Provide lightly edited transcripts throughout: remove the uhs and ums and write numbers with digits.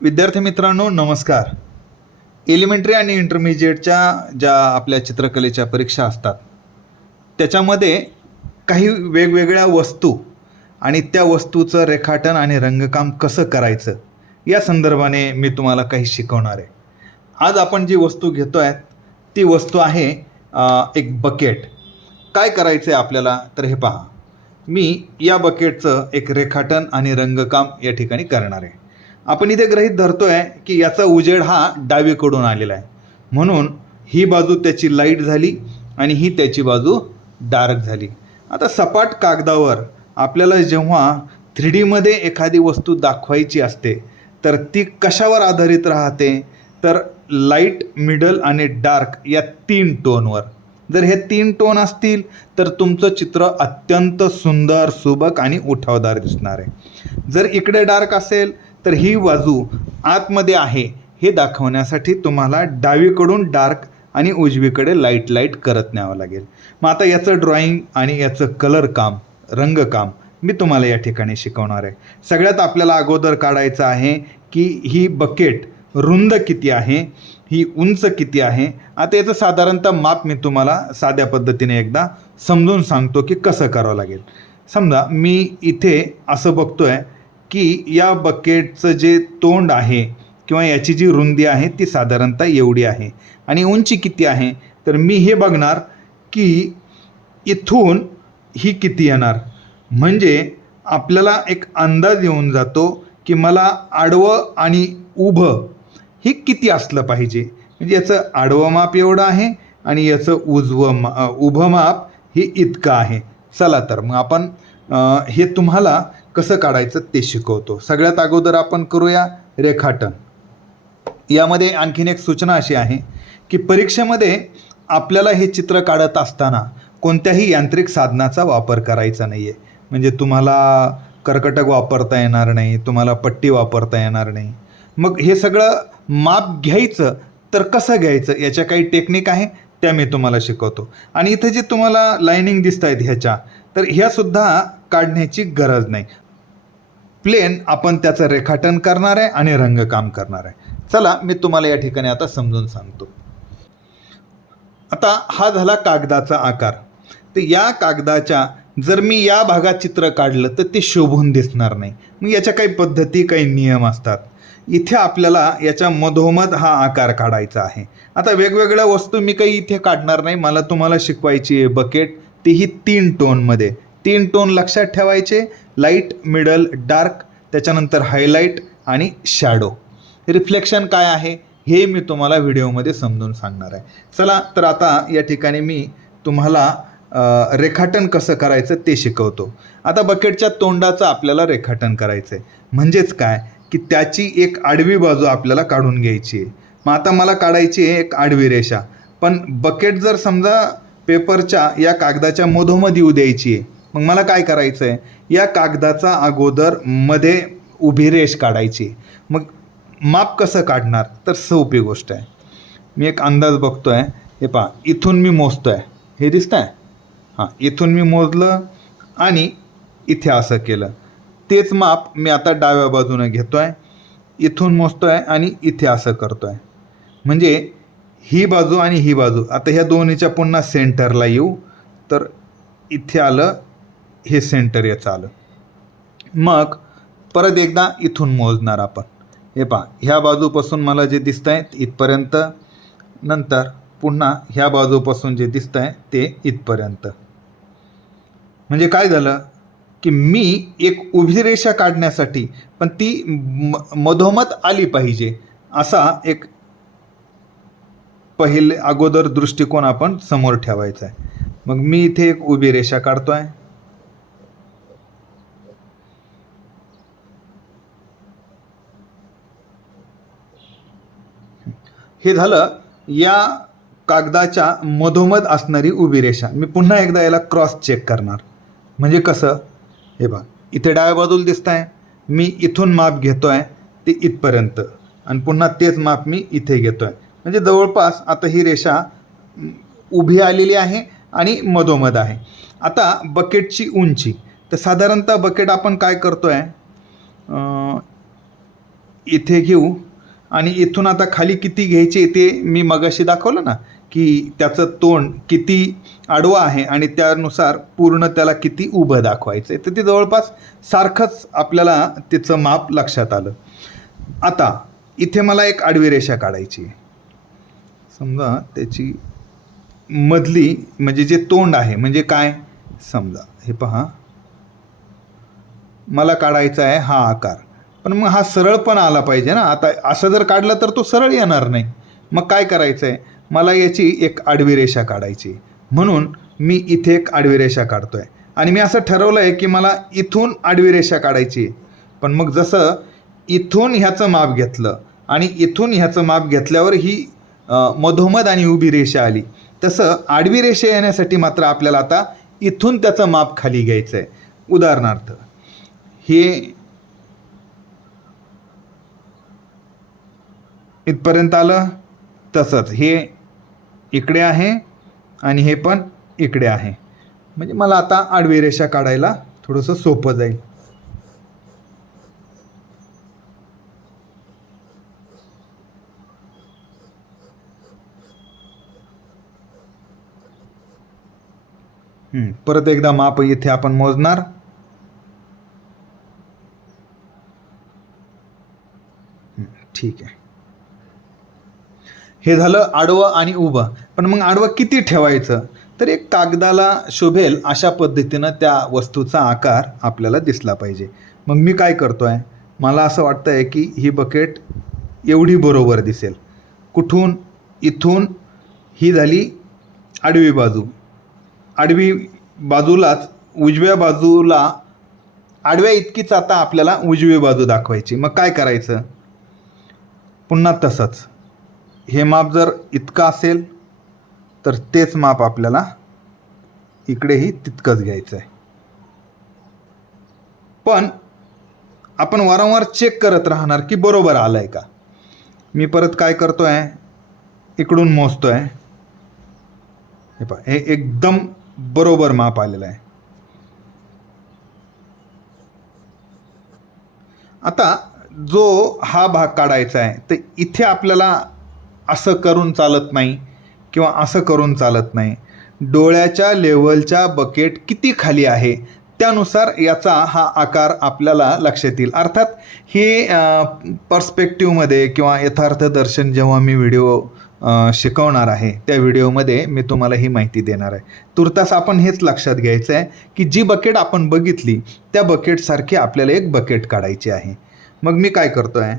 विद्यार्थी मित्रांनो नमस्कार. एलिमेंटरी आणि इंटरमिजिएटच्या ज्या आपल्या चित्रकलेच्या परीक्षा असतात त्याच्यामध्ये काही वेगवेगळ्या वस्तू आणि त्या वस्तूचं रेखाटन आणि रंगकाम कसं करायचं या संदर्भाने मी तुम्हाला काही शिकवणार आहे. आज आपण जी वस्तू घेतो आहे ती वस्तू आहे एक बकेट. काय करायचं आहे आपल्याला तर हे पहा, मी या बकेटचं एक रेखाटन आणि रंगकाम या ठिकाणी करणार आहे. आपण इथे गृहीत धरतो आहे की याचा उजेड हा डावीकडून आलेला आहे, म्हणून ही बाजू त्याची लाईट झाली आणि ही त्याची बाजू डार्क झाली. आता सपाट कागदावर आपल्याला जेव्हा 3Dमध्ये एखादी वस्तू दाखवायची असते तर ती कशावर आधारित राहते तर लाईट, मिडल आणि डार्क या 3 टोनवर. जर हे 3 टोन असतील तर तुमचं चित्र अत्यंत सुंदर, सुबक आणि उठावदार दिसणार आहे. जर इकडे डार्क असेल तर ही बाजू आतमध्ये आहे हे दाखवण्यासाठी तुम्हाला डावीकडून डार्क आणि उजवीकडे लाईट करत न्यावं लागेल. मग आता याचं ड्रॉइंग आणि याचं कलर काम, रंगकाम मी तुम्हाला या ठिकाणी शिकवणार आहे. सगळ्यात आपल्याला अगोदर काढायचं आहे की ही बकेट रुंद किती आहे, ही उंच किती आहे. आता याचं साधारणतः माप मी तुम्हाला साध्या पद्धतीने एकदा समजून सांगतो की कसं करावं लागेल. समजा मी इथे असं बघतो आहे की या बकेटचं जे तोंड आहे किंवा याची जी रुंदी आहे ती साधारणतः एवढी आहे आणि उंची किती आहे तर मी हे बघणार की इथून ही किती येणार. म्हणजे आपल्याला एक अंदाज येऊन जातो की मला आडवं आणि उभं हे किती असलं पाहिजे. म्हणजे याचं आडवं माप एवढं आहे आणि याचं उभं माप हे इतकं आहे. चला तर मग आपण हे तुम्हाला कसं काढायचं ते शिकवतो. सगळ्यात अगोदर आपण करूया रेखाटन. यामध्ये आणखीन एक सूचना अशी आहे की परीक्षेमध्ये आपल्याला हे चित्र काढत असताना कोणत्याही यांत्रिक साधनाचा वापर करायचा नाही आहे. म्हणजे तुम्हाला कर्कटक वापरता येणार नाही, तुम्हाला पट्टी वापरता येणार नाही. मग हे सगळं माप घ्यायचं तर कसं घ्यायचं याच्या काही टेक्निक आहे त्या मी तुम्हाला शिकवतो. आणि इथे जे तुम्हाला लाईनिंग दिसत आहेत ह्याच्या तर ह्यासुद्धा काढण्याची गरज नाही. प्लेन आपण त्याचं रेखाटन करणार आहे आणि रंगकाम करणार आहे. चला मी तुम्हाला या ठिकाणी आता समजून सांगतो. आता हा झाला कागदाचा आकार. तर या कागदाच्या जर मी या भागात चित्र काढलं तर ते शोभून दिसणार नाही. मग याच्या काही पद्धती, काही नियम असतात. इथे आपल्याला याच्या मधोमध हा आकार काढायचा आहे. आता वेगवेगळ्या वस्तू मी काही इथे काढणार नाही, मला तुम्हाला शिकवायची आहे बकेट, तीही 3 टोनमध्ये. 3 टोन लक्षात ठेवायचे, लाईट, मिडल, डार्क, त्याच्यानंतर हायलाईट आणि शॅडो. रिफ्लेक्शन काय आहे हे मी तुम्हाला व्हिडिओमध्ये समजून सांगणार आहे. चला तर आता या ठिकाणी मी तुम्हाला रेखाटन कसं करायचं ते शिकवतो. आता बकेटच्या तोंडाचं आपल्याला रेखाटन करायचं आहे. म्हणजेच काय की त्याची एक आडवी बाजू आपल्याला काढून घ्यायची आहे. मग आता मला काढायची आहे एक आडवी रेषा, पण बकेट जर समजा पेपरच्या या कागदाच्या मधोमध येऊ द्यायची आहे. मग मला काय करायचं आहे, या कागदाचा अगोदर मध्ये उभी रेष काढायची. मग माप कसं काढणार तर सोपी गोष्ट आहे. मी एक अंदाज बघतो आहे, हे पहा, इथून मी मोजतो आहे, हे दिसतं आहे, हां, इथून मी मोजलं आणि इथे असं केलं. तेच माप मी आता डाव्या बाजूने घेतो आहे, इथून मोजतो आहे आणि इथे असं करतो आहे. म्हणजे ही बाजू आणि ही बाजू आता ह्या दोन्हीच्या पुन्हा सेंटरला येऊ तर इथे आलं, हे सेंटर याचं आलं. मग परत एकदा इथून मोजणार आपण. हे पहा, ह्या बाजूपासून मला जे दिसतं आहे इथपर्यंत, नंतर पुन्हा ह्या बाजूपासून जे दिसतं आहे ते इथपर्यंत. म्हणजे काय झालं की मी एक उभी रेषा काढण्यासाठी, पण ती मधोमध आली पाहिजे असा एक पहिले अगोदर दृष्टिकोन आपण समोर ठेवायचा आहे. मग मी इथे एक उभी रेषा काढतो आहे. हे झालं या कागदाच्या मधोमध असणारी उभी रेषा. मी पुन्हा एकदा याला क्रॉस चेक करणार. म्हणजे कसं, हे बघा, इथे डाव्या बाजूला दिसत आहे, मी इथून माप घेतो आहे ते इथपर्यंत आणि पुन्हा तेच माप मी इथे घेतो आहे. म्हणजे जवळपास आता ही रेषा उभी आलेली आहे आणि मधोमध आहे. आता बकेटची उंची, तर साधारणतः बकेट आपण काय करतो आहे, इथे घेऊ आणि इथून आता खाली किती घ्यायचे ते मी मगाशी दाखवलं ना, की त्याचं तोंड किती आडवं आहे आणि त्यानुसार पूर्ण त्याला किती उभं दाखवायचं आहे. तर ते जवळपास सारखंच आपल्याला त्याचं माप लक्षात आलं. आता इथे मला एक आडवी रेषा काढायची आहे. समजा त्याची मधली म्हणजे जे तोंड आहे म्हणजे काय, समजा हे पहा, मला काढायचा आहे हा आकार, पण मग हा सरळ पण आला पाहिजे ना. आता असं जर काढलं तर तो सरळ येणार नाही. मग काय करायचं आहे, मला याची एक आडवी रेषा काढायची. म्हणून मी इथे एक आडवी रेषा काढतो आहे आणि मी असं ठरवलं आहे की मला इथून आडवी रेषा काढायची आहे. पण मग जसं इथून ह्याचं माप घेतलं आणि इथून ह्याचं माप घेतल्यावर ही मधोमध आणि उभी रेषा आली, तसं आडवी रेषा येण्यासाठी मात्र आपल्याला आता इथून त्याचं माप खाली घ्यायचं आहे. उदाहरणार्थ हे इथपर्यंत आलं, तसंच हे इकडे आहे आणि हे पण इकडे आहे. म्हणजे मला आता आडवी रेषा काढायला थोडंसं सोपं जाईल. परत एकदा माप इथे आपण मोजणार. ठीक आहे, हे झालं आडवं आणि उभं. पण मग आडवं किती ठेवायचं, तर एक कागदाला शोभेल अशा पद्धतीनं त्या वस्तूचा आकार आपल्याला दिसला पाहिजे. मग मी काय करतो आहे, मला असं वाटतं आहे की ही बकेट एवढी बरोबर दिसेल. कुठून, इथून ही झाली आडवी बाजू, आडवी बाजूलाच उजव्या बाजूला आडव्या इतकीच आता आपल्याला उजवी बाजू दाखवायची. मग काय करायचं, पुन्हा तसंच हे माप जर इतकं असेल तर तेच माप आपल्याला इकडेही तितकंच घ्यायचं आहे. पण आपण वारंवार चेक करत राहणार की बरोबर आलं आहे का. मी परत काय करतो आहे, इकडून मोजतो आहे. हे पहा, हे एकदम बरोबर माप आलेलं आहे. आता जो हा भाग काढायचा आहे तर इथे आपल्याला असं करून चालत नाही किंवा असं करून चालत नाही. डोळ्याच्या लेवलच्या बकेट किती खाली आहे त्यानुसार याचा हा आकार आपल्याला लक्षात येईल. अर्थात हे पर्स्पेक्टिव्हमध्ये किंवा यथार्थ दर्शन जेव्हा मी व्हिडिओ शिकवणार आहे त्या व्हिडिओमध्ये मी तुम्हाला ही माहिती देणार आहे. तुर्तास आपण हेच लक्षात घ्यायचं आहे की जी बकेट आपण बघितली त्या बकेटसारखी आपल्याला एक बकेट काढायची आहे. मग मी काय करतो आहे,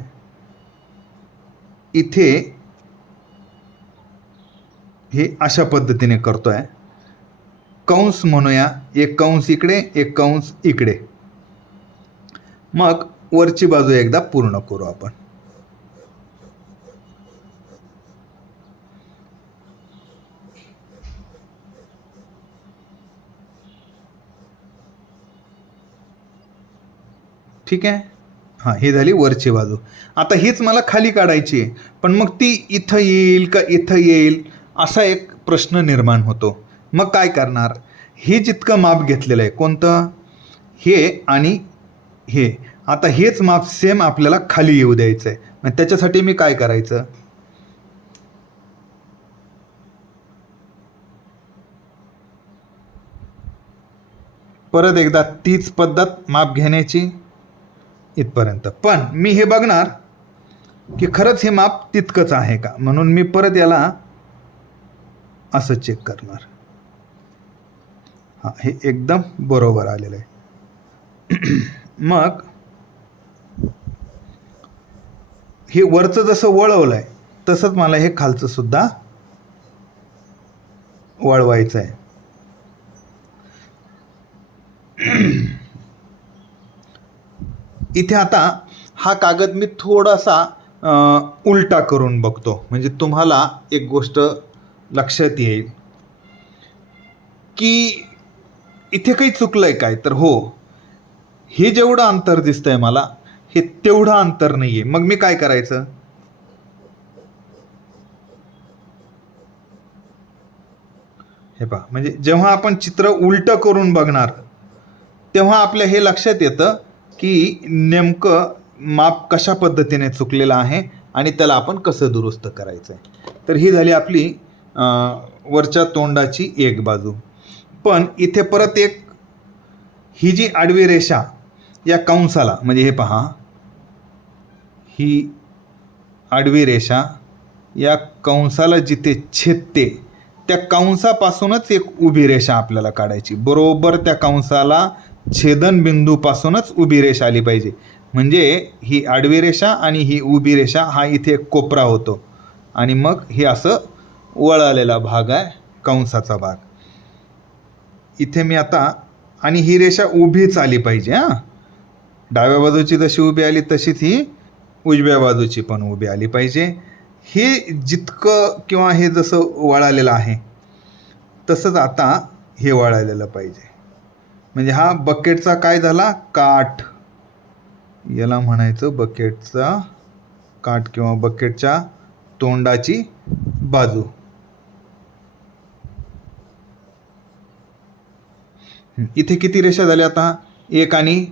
इथे हे अशा पद्धतीने करतो आहे. कंस म्हणूया, एक कंस इकडे, एक कंस इकडे. मग वरची बाजू एकदा पूर्ण करू आपण. ठीक आहे, हां, ही झाली वरची बाजू. आता हीच मला खाली काढायची आहे, पण मग ती इथं येईल का इथं येईल असा एक प्रश्न निर्माण होतो. मग काय करणार, हे जितकं माप घेतलेलं आहे कोणतं, हे आणि हे, आता हेच माप सेम आपल्याला खाली येऊ द्यायचं आहे. मग त्याच्यासाठी मी काय करायचं, परत एकदा तीच पद्धत माप घेण्याची इथपर्यंत. पण मी हे बघणार की खरंच हे माप तितकंच आहे का, म्हणून मी परत याला असं चेक करणार. हां, हे एकदम बरोबर आलेलं आहे. मग हे वरचं जसं वळवलं आहे तसंच मला हे खालचं सुद्धा वळवायचं आहे. इथे आता हा कागद मी थोडासा उलटा करून बघतो, म्हणजे तुम्हाला एक गोष्ट लक्षात येईल की इथे काही चुकलंय काय. तर हो, हे जेवढं अंतर दिसतंय मला हे तेवढं अंतर नाही आहे. मग मी काय करायचं, हे पहा, म्हणजे जेव्हा आपण चित्र उलटं करून बघणार तेव्हा आपल्या हे लक्षात येतं की नेमकं माप कशा पद्धतीने चुकलेलं आहे आणि त्याला आपण कसं दुरुस्त करायचं आहे. तर ही झाली आपली वरच्या तोंडाची एक बाजू. पण इथे परत एक ही जी आडवी रेषा या कंसाला, म्हणजे हे पहा, ही आडवी रेषा या कंसाला जिथे छेदते त्या कंसापासूनच एक उभी रेषा आपल्याला काढायची. बरोबर त्या कंसाला छेदनबिंदूपासूनच उभी रेषा आली पाहिजे. म्हणजे ही आडवी रेषा आणि ही उभी रेषा हा इथे एक कोपरा होतो आणि मग हे असं वळालेला भाग आहे कंसाचा भाग. इथे मी आता, आणि ही रेषा उभीच आली पाहिजे. डाव्या बाजूची जशी उभी आली तशीच ही उजव्या बाजूची पण उभी आली पाहिजे. हे जितकं किंवा हे जसं वळालेलं आहे तसंच आता हे वळालेलं पाहिजे. म्हणजे हा बकेटचा काय झाला, काठ. याला म्हणायचं बकेटचा काठ किंवा बकेटच्या तोंडाची बाजू. इथे किती रेषा झाल्या आता, 1 आणि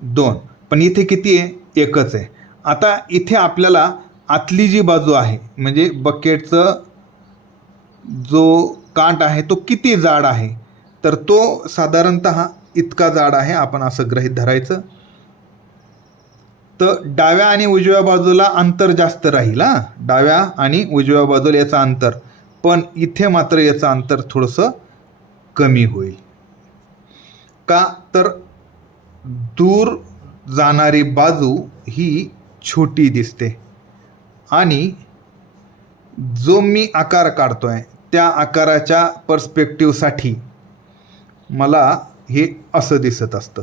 2. पण इथे किती आहे, एकच आहे. आता इथे आपल्याला आतली जी बाजू आहे म्हणजे बकेटचं जो काठ आहे तो किती जाड आहे, तर तो साधारणतः इतका जाड आहे, आपण असं गृहीत धरायचं. तर डाव्या आणि उजव्या बाजूला अंतर जास्त राहील. डाव्या आणि उजव्या बाजूला याचं अंतर, पण इथे मात्र याचं अंतर थोडंसं कमी होईल. का तर दूर जाणारी बाजू ही छोटी दिसते आणि जो मी आकार काढतोय त्या आकाराच्या पर्स्पेक्टिव्हसाठी मला हे असं दिसत असतं.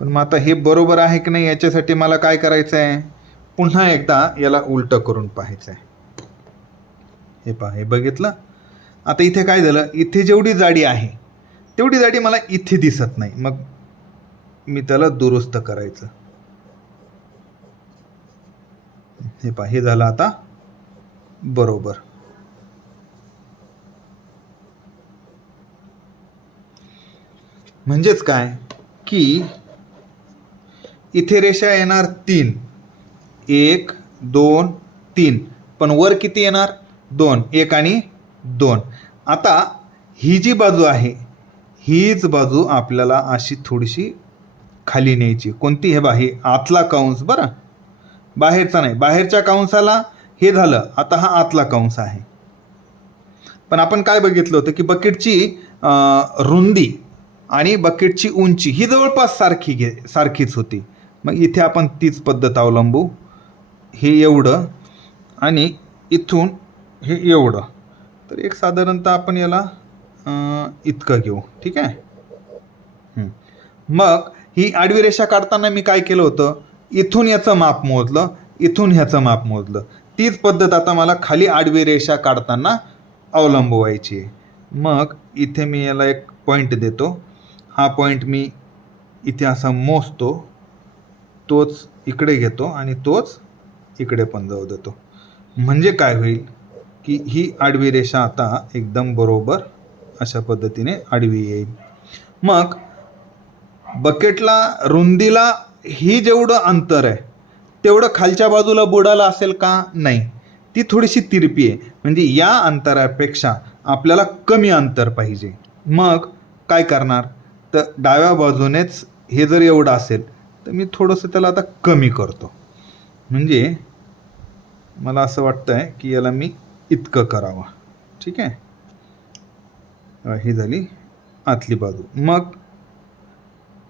पण मग आता हे बरोबर आहे की नाही याच्यासाठी मला काय करायचं आहे, पुन्हा एकदा याला उलटं करून पाहायचं आहे. हे पहा, हे बघितलं. आता इथे काय झालं, इथे जेवढी जाडी आहे तेवढी जाडी मला इथे दिसत नाही. मग मी त्याला दुरुस्त करायचं. हे पहा, हे झालं आता बरोबर. म्हणजेच काय की इथे रेषा येणार 3, 1 2 3, पण वर किती येणार, 2, 1 आणि 2. आता ही जी बाजू आहे हीच बाजू आपल्याला अशी थोडीशी खाली न्यायची. कोणती, हे बा, हे आतला कंस बरं, बाहेरचा नाही. बाहेरच्या कंसाला हे झालं, आता हा आतला कंस आहे. पण आपण काय बघितलं होतं की बकेटची रुंदी आणि बकेटची उंची ही जवळपास सारखीच होती. मग इथे आपण तीच पद्धत अवलंबू. हे एवढं आणि इथून हे एवढं, तर एक साधारणतः आपण याला इतकं घेऊ. ठीक आहे. मग ही आडवी रेषा काढताना मी काय केलं होतं, इथून याचं माप मोजलं, इथून ह्याचं माप मोजलं. तीच पद्धत आता मला खाली आडवी रेषा काढताना अवलंबवायची आहे. मग इथे मी याला एक पॉईंट देतो. हा पॉईंट मी इथे असा मोजतो, तोच इकडे घेतो आणि तोच इकडे पण जाऊ देतो. म्हणजे काय होईल की ही आडवी रेषा आता एकदम बरोबर अशा पद्धतीने आडवी येईल. मग बकेटला रुंदीला ही जेवढं अंतर आहे तेवढं खालच्या बाजूला बुडाला असेल का, नाही. ती थोडीशी तिरपी आहे, म्हणजे या अंतरापेक्षा आपल्याला कमी अंतर पाहिजे. मग काय करणार, तर डाव्या बाजूनेच हे जर एवढं असेल तर मी थोडंसं त्याला आता कमी करतो. म्हणजे मला असं वाटतं आहे की याला मी इतकं करावं. ठीक आहे. ही झाली आतली बाजू. मग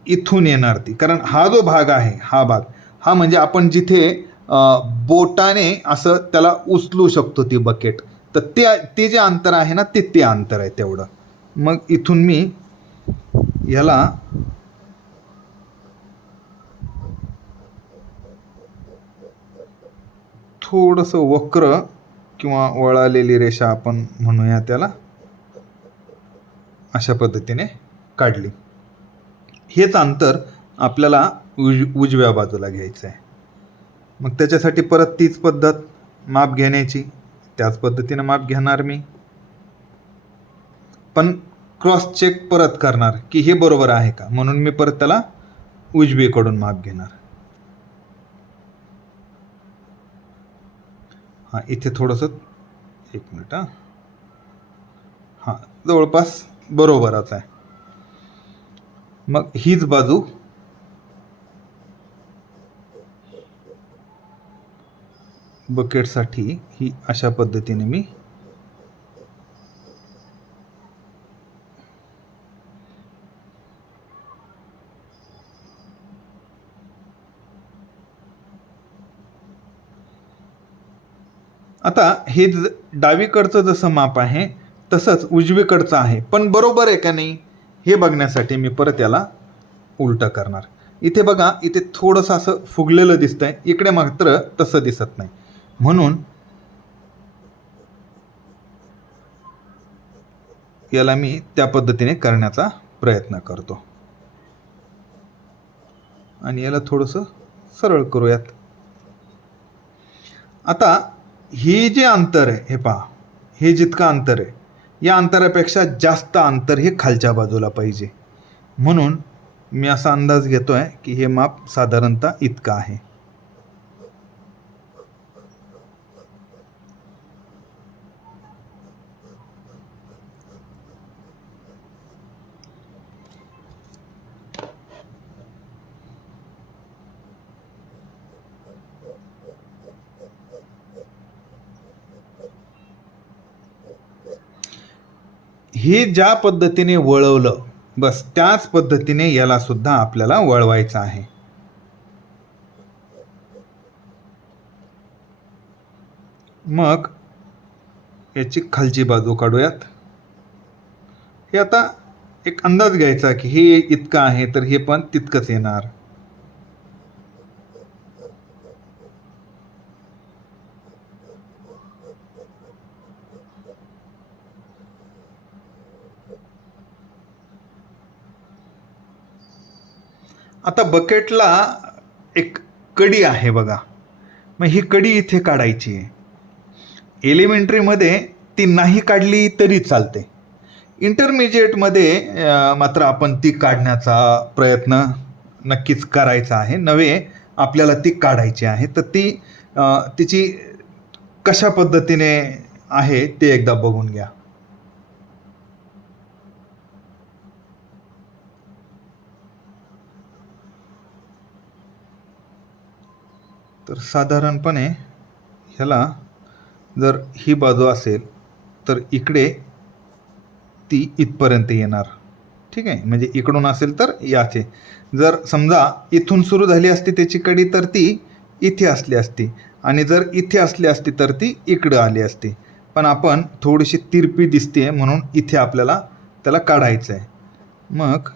इथून येणार ती, कारण हा जो भाग आहे हा भाग, हा म्हणजे आपण जिथे बोटाने असं त्याला उचलू शकतो ती बकेट, तर ते जे अंतर आहे ना ते अंतर आहे तेवढं. मग इथून मी याला थोडंसं वक्र किंवा वळालेली रेषा आपण म्हणूया त्याला, अशा पद्धतीने काढली. हेच अंतर आपल्याला उजव्या बाजूला घ्यायचं आहे. मग त्याच्यासाठी परत तीच पद्धत, माप घेण्याची, त्याच पद्धतीने माप घेणार मी, पण क्रॉस चेक परत करणार की हे बरोबर आहे का, म्हणून मी परत त्याला उजवीकडून माप घेणार. हां, इथे थोडंसं, एक मिनिट, हां जवळपास बरोबरच आहे. मग हीच बाजू बकेटसाठी ही अशा पद्धतीने मी आता हे डावीकडचं जसं माप आहे तसंच उजवीकडचं आहे, पण बरोबर आहे का नाही हे बघण्यासाठी मी परत याला उलटं करणार. इथे बघा, इथे थोडंसं असं फुगलेलं दिसतंय, इकडे मात्र तसं दिसत नाही, म्हणून याला मी त्या पद्धतीने करण्याचा प्रयत्न करतो आणि याला थोडंसं सरळ करूयात. आता हे जे अंतर आहे, हे पहा, हे जितकं अंतर आहे या अंतरापेक्षा जास्त अंतर हे खालच्या बाजूला पाहिजे, म्हणून मी असा अंदाज घेतोय की हे माप साधारणतः इतकं आहे. हे ज्या पद्धतीने वळवलं, बस त्याच पद्धतीने याला सुद्धा आपल्याला वळवायचं आहे. मग याची खालची बाजू काढूयात. हे आता एक अंदाज घ्यायचा की हे इतकं आहे तर हे पण तितकंच येणार. आता बकेटला एक कडी आहे बघा, मग ही कडी इथे काढायची आहे. एलिमेंटरीमध्ये ती नाही काढली तरी चालते, इंटरमिजिएटमध्ये मात्र आपण ती काढण्याचा प्रयत्न नक्कीच करायचा आहे, नव्हे आपल्याला ती काढायची आहे. तर ती तिची कशा पद्धतीने आहे ते एकदा बघून घ्या. तर साधारणपणे ह्याला जर ही बाजू असेल तर इकडे ती इथपर्यंत येणार, ठीक आहे. म्हणजे इकडून असेल तर याचे, जर समजा इथून सुरू झाली असती त्याची कडी तर ती इथे असली असती, आणि जर इथे असली असती तर ती इकडं आली असती, पण आपण थोडीशी तिरपी दिसते म्हणून इथे आपल्याला त्याला काढायचं आहे. मग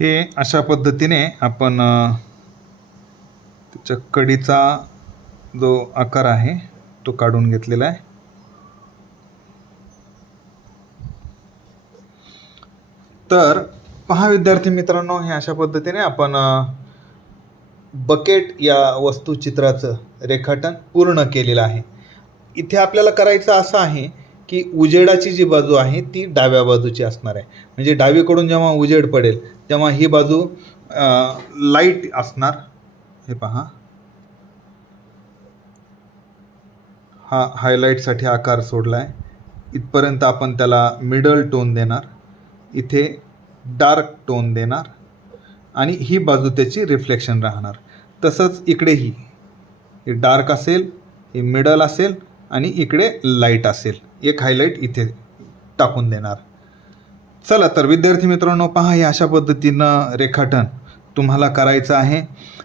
हे अशा पद्धतीने आपण त्याच्या कडीचा जो आकार आहे तो काढून घेतलेला आहे. तर पहा विद्यार्थी मित्रांनो, हे अशा पद्धतीने आपण बकेट या वस्तुचित्राचं रेखाटन पूर्ण केलेलं आहे. इथे आपल्याला करायचं असं आहे की उजेडाची जी बाजू आहे ती डाव्या बाजूची असणार आहे, म्हणजे डावीकडून जेव्हा उजेड पडेल तेव्हा ही बाजू लाईट असणार. हे पहा, हा हायलाईटसाठी आकार सोडला आहे. इथपर्यंत आपण त्याला मिडल टोन देणार, इथे डार्क टोन देणार, आणि ही बाजू त्याची रिफ्लेक्शन राहणार. तसंच इकडेही हे डार्क असेल, हे मिडल असेल आणि इकडे लाईट असेल. एक हायलाईट इथे टाकून देणार. चला तर विद्यार्थी मित्रांनो, पहा हे अशा पद्धतीनं रेखाटन तुम्हाला करायचं आहे.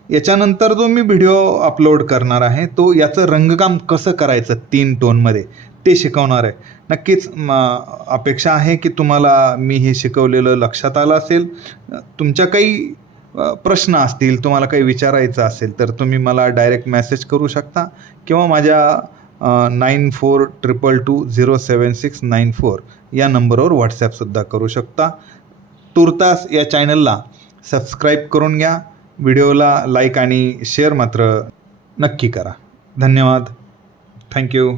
याच्यानंतर जो मी व्हिडिओ अपलोड करणार आहे तो याचं रंगकाम कसं करायचं 3 टोनमध्ये ते शिकवणार आहे. नक्कीच अपेक्षा आहे की तुम्हाला मी हे शिकवलेलं लक्षात आलं असेल. तुमच्या काही प्रश्न असतील, तुम्हाला काही विचारायचं असेल तर तुम्ही मला डायरेक्ट मेसेज करू शकता किंवा माझ्या 9422207694 या नंबरवर व्हॉट्सॲपसुद्धा करू शकता. तुर्तास या चॅनलला सबस्क्राईब करून घ्या. व्हिडिओला लाईक आणि शेअर मात्र नक्की करा. धन्यवाद. थँक्यू.